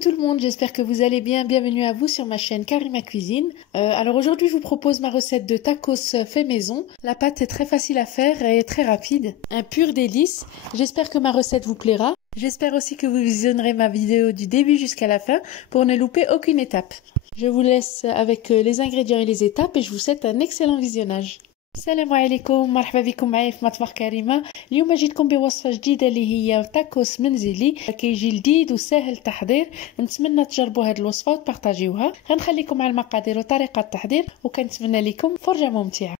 tout le monde, j'espère que vous allez bien. Bienvenue à vous sur ma chaîne Karima Cuisine. Alors aujourd'hui, je vous propose ma recette de tacos fait maison. La pâte est très facile à faire et très rapide. Un pur délice. J'espère que ma recette vous plaira. J'espère aussi que vous visionnerez ma vidéo du début jusqu'à la fin pour ne louper aucune étape. Je vous laisse avec les ingrédients et les étapes et je vous souhaite un excellent visionnage. السلام عليكم، مرحبا بكم معايا في مطبخ كريمه. اليوم جيتكم بوصفه جديده اللي هي تاكوس منزلي، كيجي لذيذ وسهل التحضير. نتمنى تجربوا هذه الوصفه وتبارطاجيوها. غنخليكم على المقادير وطريقه التحضير وكنتمنى لكم فرجه ممتعه.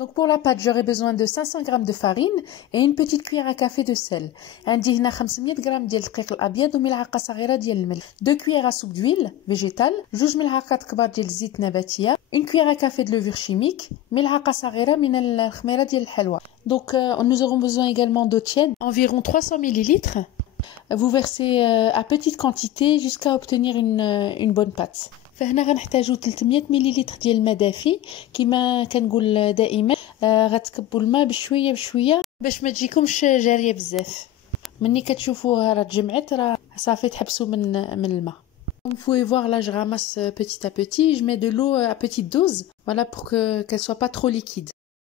Donc pour la pâte, j'aurai besoin de 500 g de farine et une petite cuillère à café de sel. عندي هنا 500 g ديال الدقيق الابيض وملعقه صغيره ديال الملح. 2 cuillères à soupe d'huile végétale, 2 ملعقات كبار ديال الزيت نباتيه, une cuillère à café de levure chimique, ملعقه صغيره من الخميره ديال الحلوى. Donc nous aurons besoin également d'eau tiède, environ 300 ml. Vous versez à petite quantité jusqu'à obtenir une bonne pâte. فهنا غنحتاجو 300 ملل ديال الماء دافي. كما كنقول دائما غتكبوا الماء بشويه بشويه باش ما تجيكمش جاريه بزاف. مني كتشوفوها راه تجمعت راه صافي تحبسوا من الماء. Comme vous pouvez voir là, je ramasse petit à petit, je mets de l'eau à petite dose, voilà, pour qu'elle soit pas trop liquide.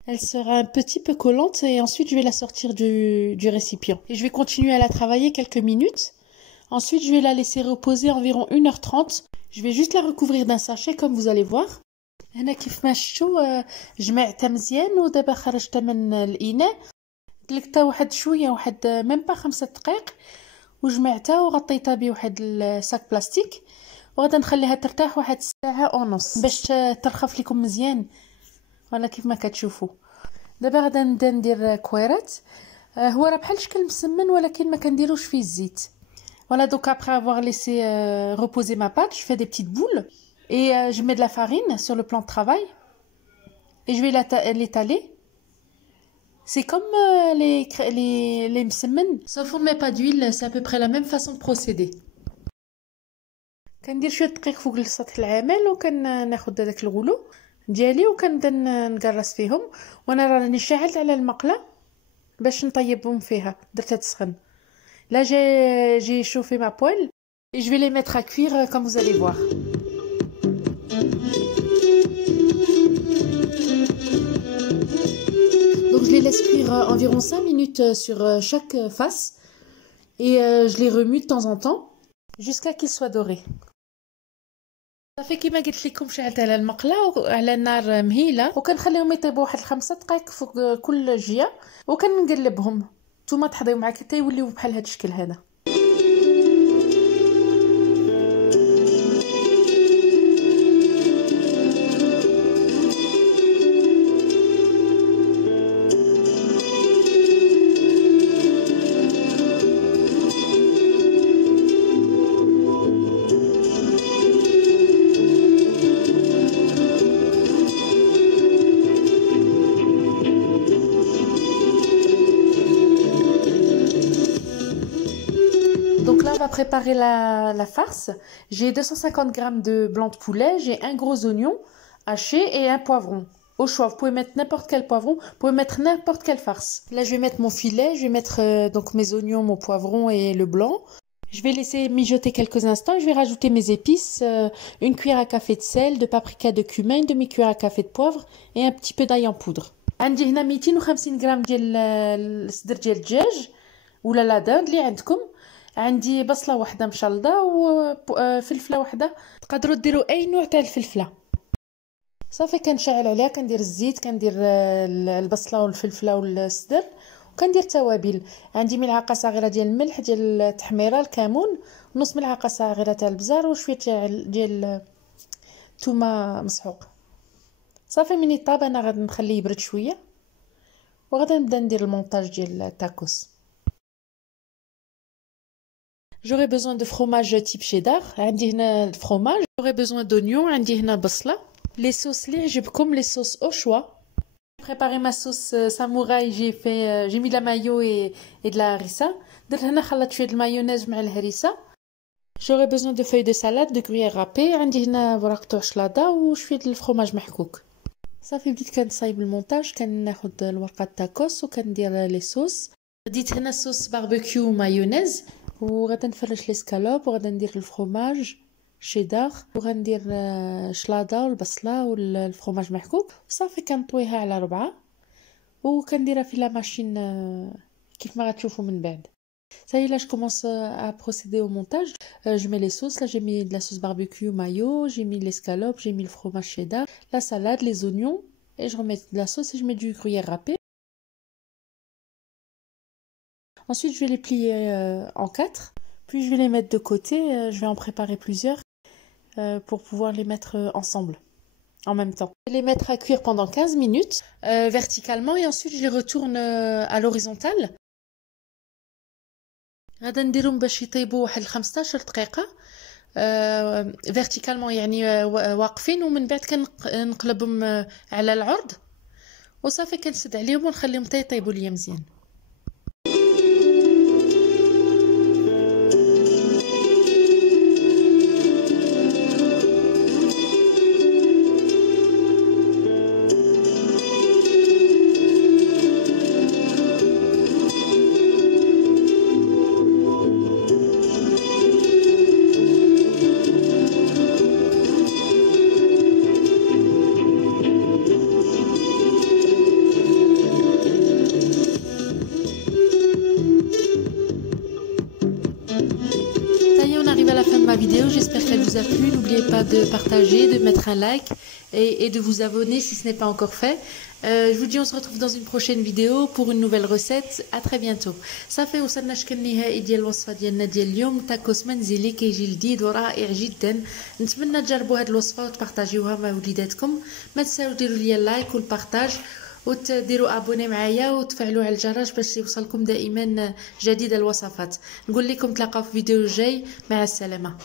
Elle sera un petit peu collante et ensuite je vais la sortir du récipient. Et je vais continuer à la travailler quelques minutes. Ensuite, je vais la laisser reposer environ 1h30. Je vais juste la recouvrir d'un sachet comme vous allez voir. هنا كيف ما شفتوا جمعتها مزيان ودابا خرجتها من الاناء. دلكتها واحد شويه، واحد ميم با 5 دقائق، وجمعتها وغطيتها بواحد الساك بلاستيك، وغادا نخليها ترتاح واحد ساعه ونص باش ترخف لكم مزيان. ولا كيف ما كتشوفوا دابا غادا نبدا ندير كويرات. هو راه بحال شكل مسمن ولكن ما كنديروش فيه الزيت. Voilà, donc après avoir laissé reposer ma pâte, je fais des petites boules et je mets de la farine sur le plan de travail et je vais l'étaler. C'est comme les msemen, sauf on ne met pas d'huile, c'est à peu près la même façon de procéder. كندير شويه دقيق فوق السطح العامل وكناخذ داك الغلو ديالي وكنبدا نقرص فيهم. وانا راني شعلت على المقله باش نطيبهم فيها، درتها تسخن. Là, j'ai chauffé ma poêle et je vais les mettre à cuire comme vous allez voir. Donc, je les laisse cuire environ 5 minutes sur chaque face et je les remue de temps en temps jusqu'à qu'ils soient dorés. صافي كيما قلت لكم شعلت على المقله وعلى النار مهيله وكنخليهم يطيبوا واحد 5 دقائق فوق كل جهه وكنقلبهم. نتوما تحضيو معاك حتى يوليو بحال هذا الشكل هذا. Donc là, on va préparer la farce. J'ai 250 g de blanc de poulet, j'ai un gros oignon haché et un poivron. Au choix, vous pouvez mettre n'importe quel poivron, vous pouvez mettre n'importe quelle farce. Là, je vais mettre mon filet, je vais mettre donc mes oignons, mon poivron et le blanc. Je vais laisser mijoter quelques instants et je vais rajouter mes épices, une cuillère à café de sel, de paprika, de cumin, une demi-cuillère à café de poivre et un petit peu d'ail en poudre. عندي هنا 250 g ديال الصدر ديال الدجاج ولا لا داند اللي عندكم. عندي بصله واحده مشلضه وفلفله واحده. تقدروا ديروا اي نوع تاع الفلفله. صافي كنشعل عليها، كندير الزيت، كندير البصله والفلفله والصدر وكندير التوابل. عندي ملعقه صغيره ديال الملح، ديال التحميره، الكمون، نص ملعقه صغيره تاع البزار وشويه ديال ثومه مسحوق. صافي مني طاب انا غادي نخليه يبرد شويه وغادي نبدا ندير المونتاج ديال التاكوس. J'aurai besoin de fromage type cheddar. عندي هنا الفرomage. J'aurai besoin d'oignons. عندي هنا بصلة. Les sauces اللي يعجبكم, les sauces au choix. J'ai préparé ma sauce samouraï. J'ai mis de la mayo et de la harissa. درت هنا خلطت شوية المايونيز مع الهريسة. J'aurai besoin de feuilles de salade, de gruyère râpée. عندي هنا ورقة شلاضة وشوية الفرomage محكوك. صافي بديت كنصايب المونتاج. كناخذ الورقة التاكوس وكندير لي صوص. ديت هنا صوص باربيكيو ومايونيز. وغادا نفرش لي سكالوب وغادا ندير الفرomage شيدار وغندير شلاضه والبصله والفرomage محكوك صافي كنطويها على 4 وكنديرها في لا ماشين كيف ما غتشوفوا من بعد. Ça y est, là je commence à procéder au montage. Je mets les sauces. Là j'ai mis de la sauce barbecue mayo, j'ai mis l'escalope, j'ai mis le fromage cheddar, la salade, les oignons et je remets de la sauce et je mets du gruyère râpé. Ensuite je vais les plier en 4, puis je vais les mettre de côté. Je vais en préparer plusieurs pour pouvoir les mettre ensemble en même temps. Je vais les mettre à cuire pendant 15 minutes verticalement et ensuite je les retourne à l'horizontale. غادا نديرهم باش يطيبوا واحد 15 دقيقه فيرتيكالمون يعني واقفين ومن بعد كنقلبهم على العرض وصافي كنسد عليهم ونخليهم حتى يطيبوا ليا مزيان. Arrive à la fin de ma vidéo, j'espère qu'elle vous a plu. N'oubliez pas de partager, de mettre un like et de vous abonner si ce n'est pas encore fait. Je vous dis on se retrouve dans une prochaine vidéo pour une nouvelle recette. À très bientôt. صافي وصلنا شكل نهائي ديال الوصفه ديالنا ديال اليوم. تاكوس منزلي كيجي لذيذ ورائع جدا. نتمنى تجربوا هذه الوصفه وتبارطاجيوها مع وليداتكم. ما تنساوش ديروا لي اللايك والبارطاج وتديروا ابوني معايا وتفعلوا على الجرس باش يوصلكم دائما جديد الوصفات. نقول لكم تلاقاو في فيديو جاي. مع السلامه.